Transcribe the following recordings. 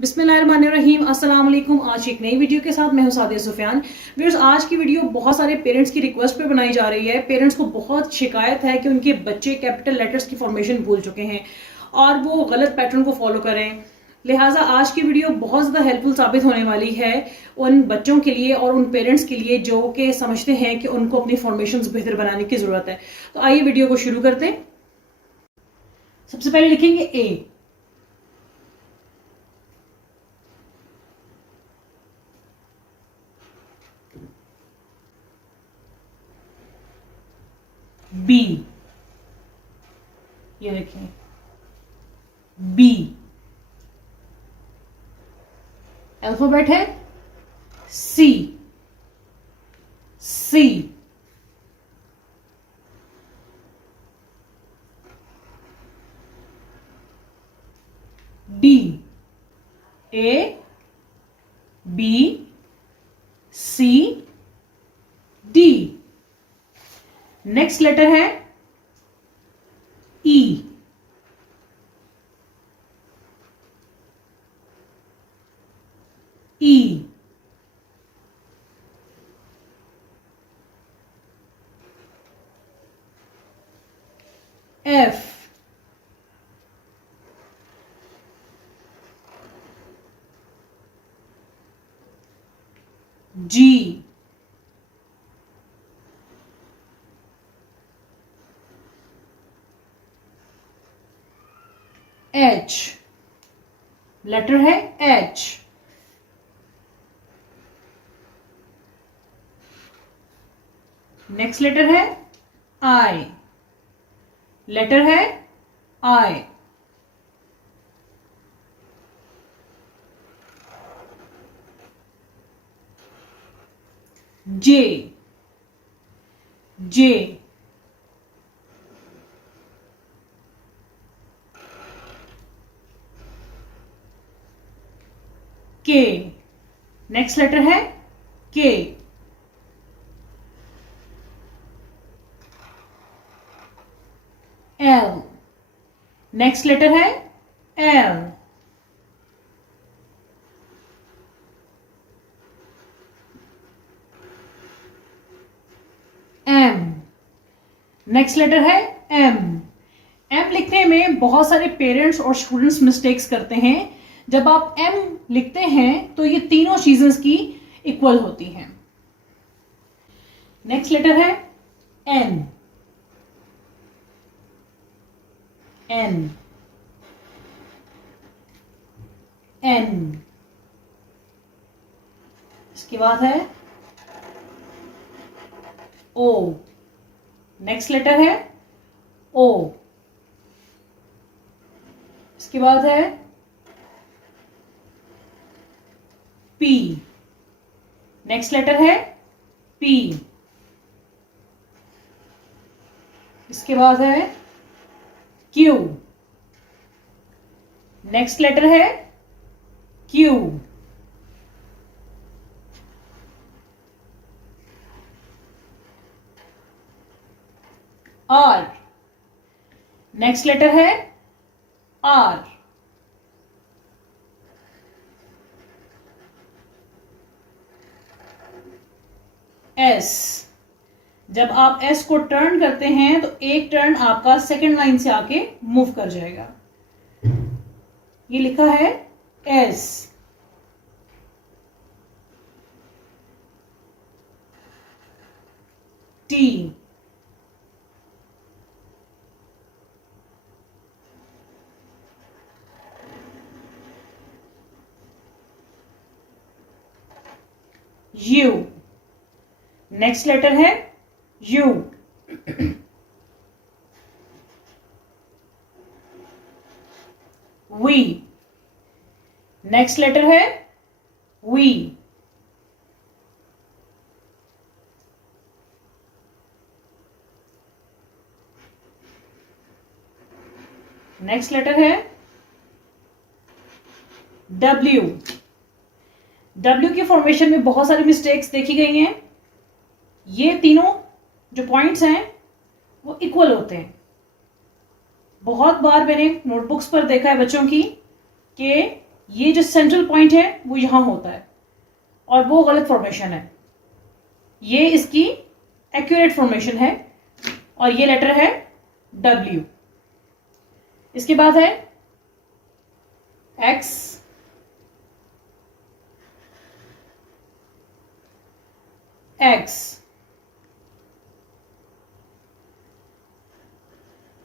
बिस्मिल्लाहिर्रहमानिर्रहीम अस्सलाम वालेकुम। आज एक नई वीडियो के साथ मैं हूं सादिया सुफियान। व्यूअर्स, आज की वीडियो बहुत सारे पेरेंट्स की रिक्वेस्ट पे बनाई जा रही है। पेरेंट्स को बहुत शिकायत है कि उनके बच्चे कैपिटल लेटर्स की फॉर्मेशन भूल चुके हैं और वो गलत पैटर्न को फॉलो करें। लिहाजा आज की वीडियो बहुत ज़्यादा हेल्पफुल साबित होने वाली है उन बच्चों के लिए और उन पेरेंट्स के लिए जो कि समझते हैं कि उनको अपनी फॉर्मेशन बेहतर बनाने की ज़रूरत है। तो आइए वीडियो को शुरू करते हैं। सबसे पहले लिखेंगे ए, बी, ये देखें बी अल्फाबेट है, सी, सी, डी, ए, बी, सी, डी। नेक्स्ट लेटर है ई, ई, एफ, जी, एच, लेटर है एच, नेक्स्ट लेटर है आई, लेटर है आई, जे, जे, के, नेक्स्ट लेटर है के, एल, नेक्स्ट लेटर है एल, एम, नेक्स्ट लेटर है एम। एम लिखने में बहुत सारे पेरेंट्स और स्टूडेंट्स मिस्टेक्स करते हैं। जब आप एम लिखते हैं तो ये तीनों चीजें की इक्वल होती हैं। नेक्स्ट लेटर है एन, एन, एन, इसके बाद है ओ, नेक्स्ट लेटर है ओ, इसके बाद है पी, नेक्स्ट लेटर है पी, इसके बाद है क्यू, नेक्स्ट लेटर है क्यू, आर, नेक्स्ट लेटर है आर, एस। जब आप एस को टर्न करते हैं तो एक टर्न आपका सेकंड लाइन से आके मूव कर जाएगा। ये लिखा है S. T, U, next letter है यू, वी, नेक्स्ट लेटर है वी, नेक्स्ट लेटर है डब्ल्यू। डब्ल्यू की फॉर्मेशन में बहुत सारी मिस्टेक्स देखी गई हैं। ये तीनों जो पॉइंट्स हैं वो इक्वल होते हैं। बहुत बार मैंने नोटबुक्स पर देखा है बच्चों की कि ये जो सेंट्रल पॉइंट है वो यहां होता है और वो गलत फॉर्मेशन है। ये इसकी एक्यूरेट फॉर्मेशन है और ये लेटर है W। इसके बाद है X, X,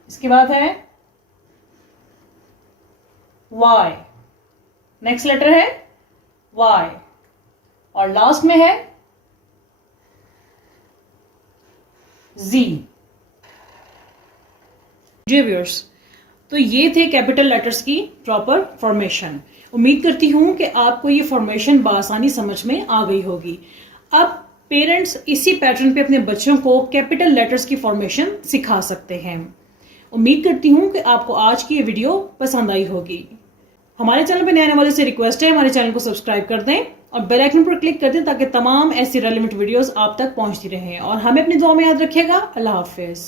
इसके बाद है Y, नेक्स्ट लेटर है Y और लास्ट में है Z। जी व्यूअर्स, तो ये थे कैपिटल लेटर्स की प्रॉपर फॉर्मेशन। उम्मीद करती हूं कि आपको ये फॉर्मेशन बआसानी समझ में आ गई होगी। अब पेरेंट्स इसी पैटर्न पे अपने बच्चों को कैपिटल लेटर्स की फॉर्मेशन सिखा सकते हैं। उम्मीद करती हूं कि आपको आज की ये वीडियो पसंद आई होगी। हमारे चैनल पर नए आने वाले से रिक्वेस्ट है हमारे चैनल को सब्सक्राइब कर दें और बेल आइकन पर क्लिक कर दें ताकि तमाम ऐसी रेलेवेंट वीडियोस आप तक पहुंचती रहें। और हमें अपनी दुआ में याद रखिएगा। अल्लाह हाफिज।